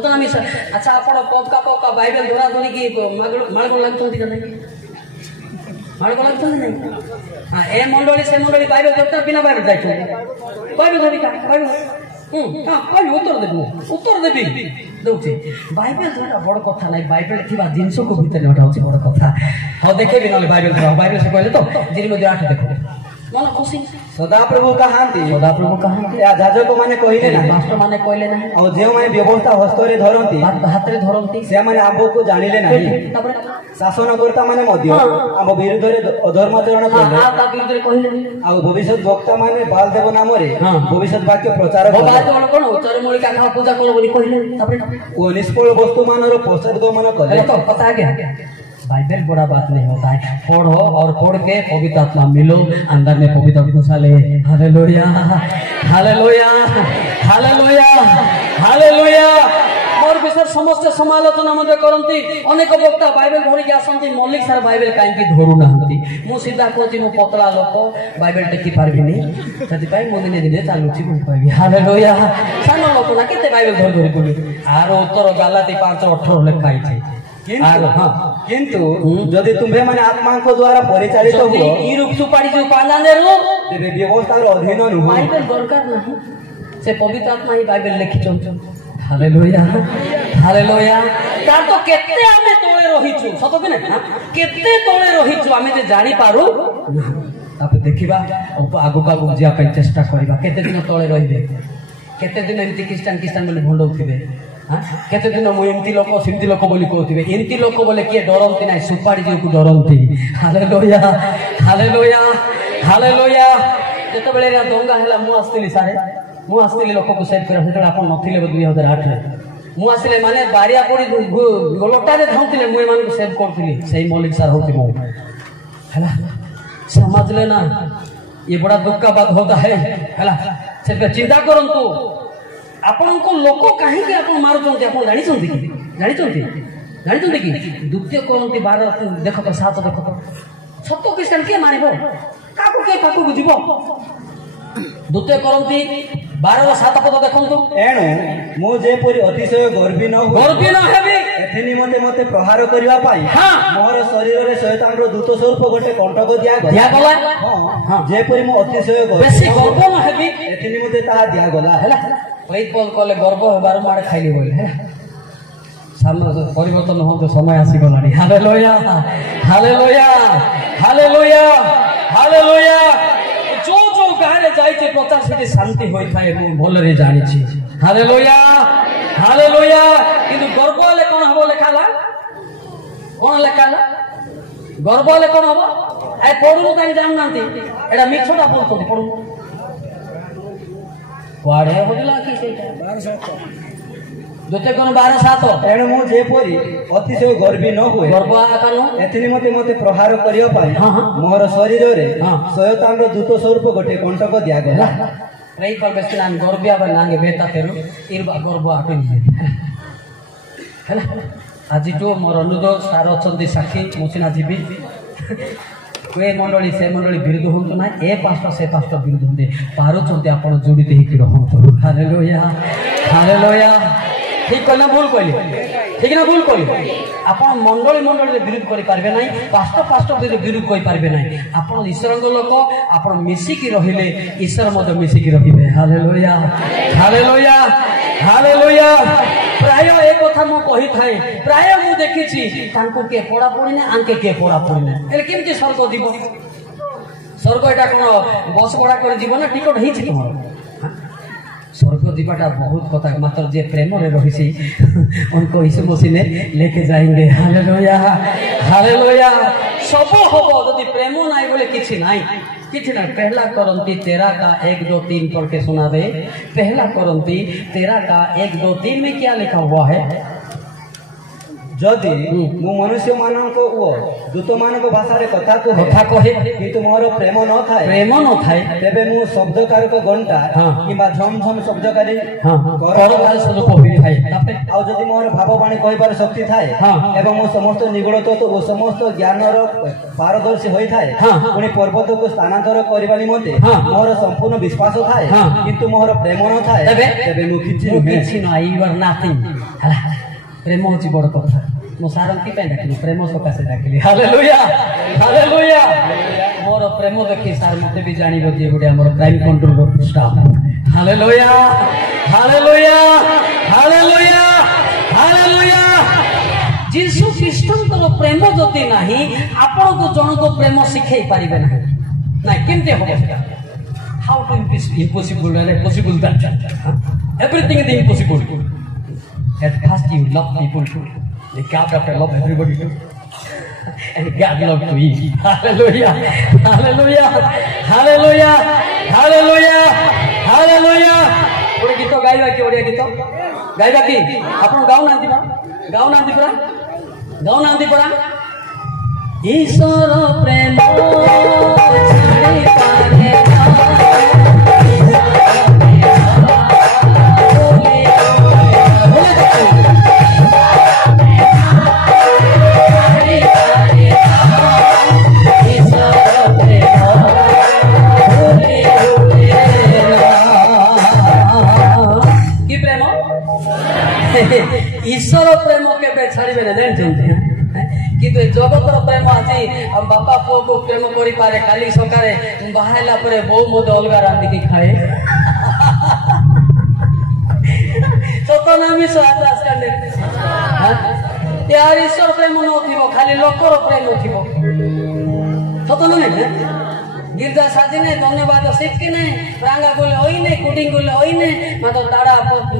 सतना मिसा अच्छा आपण पक्का बाइबल धरा धरी की माळगो लागतोंती का नाही माळगो लागतोंती नाही हां ए मंडळी से मंडळी बाइबल धरता बिना बाइबल जायतो बाइबल धरी का बाइबल हां कोई उत्तर देबी दउचे बाइबल धरा बड़ कथा नाही बाइबल थिबा जिंस को भीतर नटाउचे बड़ कथा हां देखे बिना बाइबल धरा बाइबल से कहले तो जिरि मध्ये 8 देखो मन खुशी सदाप्रभु कहांती या जाजक माने कहिले ना मास्टर माने कहिले ना और जे माने व्यवस्था हस्तरे धरंती हातरे धरंती से माने आबो को जानिले नाही शासनकर्ता माने मध्य आम विरुद्ध रे अधर्माचरण करले आ ता विरुद्ध रे कहिले आ भविष्य वक्ता माने बालदेव नाम रे भविष्य वाक्य प्रचार करले बालदेव कोन चरमूली का खा पूजा कोन बोली कहिले तापर ओ निष्फल वस्तु मानर पश्चात गमन करले तो पता है क्या बाइबल बड़ा बात नहीं होता है पढ़ो और पढ़ के पवित्र आत्मा मिलो अंदर में पवित्र आत्मा साले हालेलुया हालेलुया हालेलुया हालेलुया मोर विषय समस्त समालोचना मध्ये करंती अनेक वक्ता बाइबल धरि के आसंती मल्लिक सर बाइबल काहे की धरु नाहंती मु सीधा कहती मु पतला लोक बाइबल टेकी पारबिनी तति पाई मु दिने दिने चालुची मु कहबी हालेलुया सान लोक ना केते बाइबल धरि बोली आर उत्तर गालाती 5:18 लिखा है किंतु जदि तुम्हें माने आत्मा को द्वारा परिचालित हो ई रूप सुपारी जो पालाने रो तेरे व्यवस्था रो अधीन नु बाइबल दरकार नहीं से पवित्र आत्मा ही बाइबल लिखि चंचन हालेलुया हालेलुया ता तो केते हमें तोळे रहिछु सतो कि ना केते तोळे रहिछु हमें जे जानि पारु ताप देखिबा आगु कागु जिया पे चेष्टा करिबा केते दिन तोळे रहिबे केते दिन एंती क्रिश्चियन बोले भंडौथिबे केते दिन मु एमती लोक सिमती लोक बोली कहथिबे एमती लोक बोले किए डरंती नाही सुपारी जी को डरंती हालेलुया हालेलुया हालेलुया जेते बेले दंगा हला मु आस्तिली सारे मु आस्तिली लोक को सेव कर सेते आपण नथिले 2008 रे मु आसिले माने बारिया पड़ी गोलटा रे धाउतिले मु मान को सेव करथिली सही मौलिक सर होती मु हला समझ लेना ये बड़ा दुख का बात होता है हला से चिंता करंतु आपण को लोक काहे के आपण मारुचंती आपण जानि चंती कि द्वितीय कोरंती 12 देखो तो 7 देखो तो सत्य क्रिश्चियन के मानिबो काकू के पाकू बुझिबो द्वितीय कोरंती 12:7 पद देखंतु एणु मु जे परि अतिशय गर्वी न हेबी एथि निमते मते प्रहार करिवा पाई मोर शरीर रे शैतान रो दूत स्वरूप गोटे कंटक दिया गला हां जे परि मु अतिशय बेसी गर्व न हेबी एथि निमते ताहा दिया गला हैला प्रेत बोल कले गर्व हेबार मारे खाइली बोले है सामने परिवर्तन हो तो समय आसी गलानी हालेलुया हालेलुया हालेलुया हालेलुया जो गारे जाइते प्रचार से शांति होई थाए मु भल रे जानि छी हालेलुया हालेलुया किंतु गर्व ले कोन हबो लेखाला कोन लेखाला गर्व ले कोन हबो आइ पढु ताई जान नांती एडा मिछोटा बोलतो पढु वाड़े होदिला कि सेटा 12:7 एणु मु जे परि अतिशय गर्वी न होए गर्व आकानो एथि निमते मते प्रहार करियो पाई मोर शरीर रे शैतान रो दूत स्वरूप गोटे कंटक दिया गला रही पर बेस्तान गर्विया बा नांगे बेटा तेरो इरबा गर्व आकनि हला आज जो मोर अनुरोध सार अछंती साखी मुसिना जीबी कोई मंडली से मंडली विरुद्ध होंतु ना ए पास्टर से पास्टर विरुद्ध होंते पारुचंती आपण जोड़ीते ही रहंतु हालेलुया हालेलुया ठीक कहना भूल कहली ठीक ना भूल कहली आपण मंडली विरुद्ध करि पारबे नाही पास्टर विरुद्ध कहि पारबे नाही आपण ईश्वरक लोक आपण मिसिकी रहिले ईश्वर मते मिसिकी रहिबे हालेलुया हालेलुया हालेलुया प्राय एक कथा मु कहि थाए प्राय मु देखिछि तांको के पड़ा पड़ी ना आंके के पड़ा पड़ी ना एले केमति स्वर्ग दिबो स्वर्ग एटा कोन बस पड़ा कर जीवन ना टिकट हिछि तोमर स्वर्ग दीपाटा बहुत कथा मात्र जे प्रेम रे रहिछि उनको यीशु मसीह ने लेके जाएंगे हालेलुया हालेलुया सब होबो यदि प्रेम नाही बोले किछि नाही पहला कोरिन्थी 13 का 1 2 3 पढ़ के सुना दे पहला कोरिन्थी 13 का 1 2 3 में क्या लिखा हुआ है जदि मु मनुष्य मानको ओ दूत मानको भाषा रे कथा कहे किंतु मोर प्रेम न थाए तबे मु शब्दकारक घंटा किबा झम झम शब्दकारी करताल स्वरूप होई थाए आ जदि मोर भाववाणी कहिबार शक्ति थाए एवं मु समस्त निगुणत्व तो समस्त ज्ञानर पारदर्शी होई थाए पुनी पर्वत को स्थानांतर करबा निमते मोर संपूर्ण विश्वास थाए किंतु मोर प्रेम न थाए तबे मु किछि न यू आर नथिंग ପ୍ରେମ ହେଉଛି ବଡ଼ କଥା। ମୁଁ ସାରଙ୍କି ପାଇଁ ଡାକିଲି, ପ୍ରେମ ସକାଶେ ଡାକିଲି। Hallelujah hallelujah. ମୋର ପ୍ରେମ ଦେଖି ସାର୍ ମତେ ବି ଜାଣିବ ଯେ ଗୋଟେ ଆମର crime controller staff. Hallelujah hallelujah hallelujah hallelujah. ଯୀଶୁ ଖ୍ରୀଷ୍ଟଙ୍କର ପ୍ରେମ ଯଦି ନାହିଁ ଆପଣଙ୍କୁ ଜଣକୁ ପ୍ରେମ ଶିଖେଇ ପାରିବେ ନାହିଁ। ନାଇଁ କେମିତି ହବ? How to impossible and possible that? Everything is impossible. At first you love people too. The God after love everybody too. And God love to eat. Hallelujah. Hallelujah. Hallelujah. Hallelujah. Hallelujah. ଗୋଟେ ଗୀତ ଗାଇବା କି? ଓଡ଼ିଆ ଗୀତ ଗାଇବା କି? ଆପଣ ଗାଉନାହାନ୍ତି ପରା? ଗାଉନାହାନ୍ତି ପରା? ଗାଉନାହାନ୍ତି ପରା? ଈଶ୍ୱର ପ୍ରେମ ଛାଡ଼ି ପାରେ ईश्वर प्रेम के छाड़े ना जानते किंतु जगतर प्रेम आज बापा पुओ को प्रेम करि पारे। काली सकारे बाहाइला परे बो मते अलगा रांधिकी खाए। सतना मिस आकाश कांडे यार ईश्वर प्रेम न थिबो, खाली लोकर प्रेम थिबो। सतना नहीं गिरजा साजी नहीं, धन्यवाद सिक्की नहीं, प्रांगा बोले होई नहीं, कुटिंग बोले होई नहीं, मतलब ताड़ा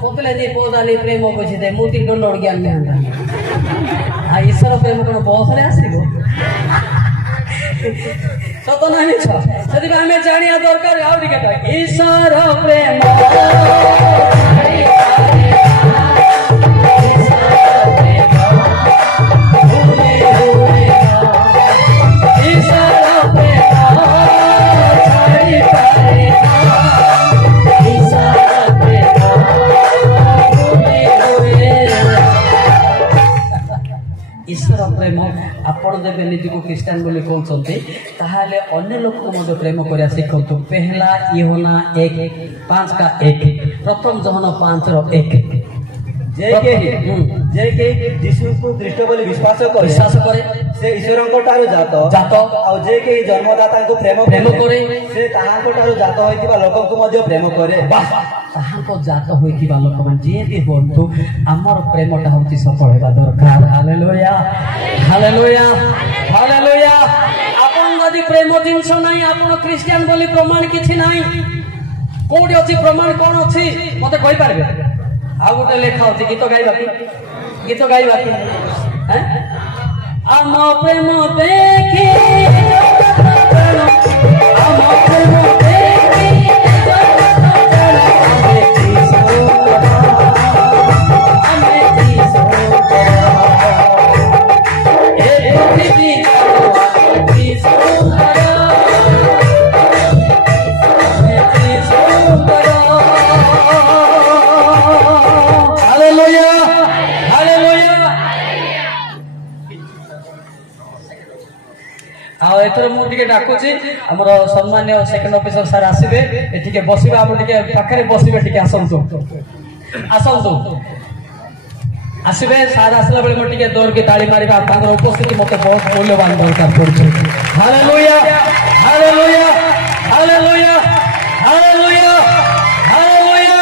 पोतले दी पोदा नहीं प्रेम को दे मूर्ति डोलोड़ ज्ञान में आंदा। हाँ ईश्वर प्रेम को बहुत रे आसीबो। सतो नहीं छ सदी हमें जानिया दरकार आउ दिकेटा ईश्वर प्रेम ईश्वर प्रेम आपण देवे निजको क्रिस्टियन बोली कहते ताहले अन्य लोक को मध्य प्रेम करिया शिखंतु। पहला यूहन्ना 1:5 का 1, प्रथम यूहन्ना 5:1। जे के यीशु को ख्रीष्ट बोली विश्वास करे से ईश्वरଙ୍କ ठाରୁ जात ଆଉ जे के जन्मदाता को प्रेम करे से ताहाको ठाରୁ जात होइतिबा लोकଙ୍କୁ ମଧ୍ୟ प्रेम करे। ताहाको जात होइतिबा लोक मान जे भी होंतु हमर प्रेमटा होती सफल हेबा दरकार। Hallelujah hallelujah hallelujah. आपन यदि प्रेम जिंस नाही आपन क्रिश्चियन बोली प्रमाण किछि नाही। कोडी अछि प्रमाण कोन अछि मते कहि पारबे? आ गोटे लेखा होती गीत गाइबा कि? गीत गाइबा कि? हैं आम प्रेम देखि आम प्रेम देखि एथर मुझे डाकुची आमर सम्मान्य सेकेंड ऑफिसर सर आसबे एटिके बसिबा हम टिके पाखरे बसिबे टिके आसंतु आसंतु आसबे सर आसला बेले म टिके दौड़ के ताली मारिबा तांकर उपस्थिति मते बहुत मूल्यवान दरकार पड़छ। Hallelujah hallelujah hallelujah hallelujah hallelujah.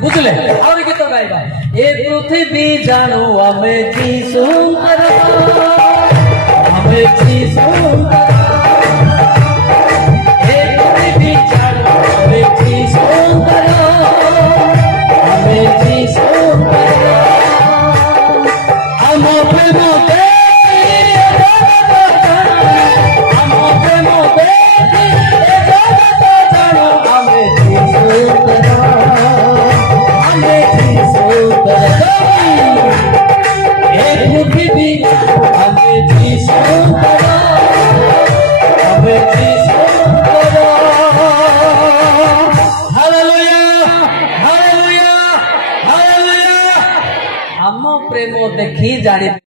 बुझले और गीत गाइबा ए पृथ्वी जानो हमें जी सुंदर हमें जी सुंदर ए पृथ्वी जानो हमें जी सुंदर हमें जी सुंदर हम प्रेम ଆମ ପ୍ରେମ ଦେଖି ଜାଣିବେ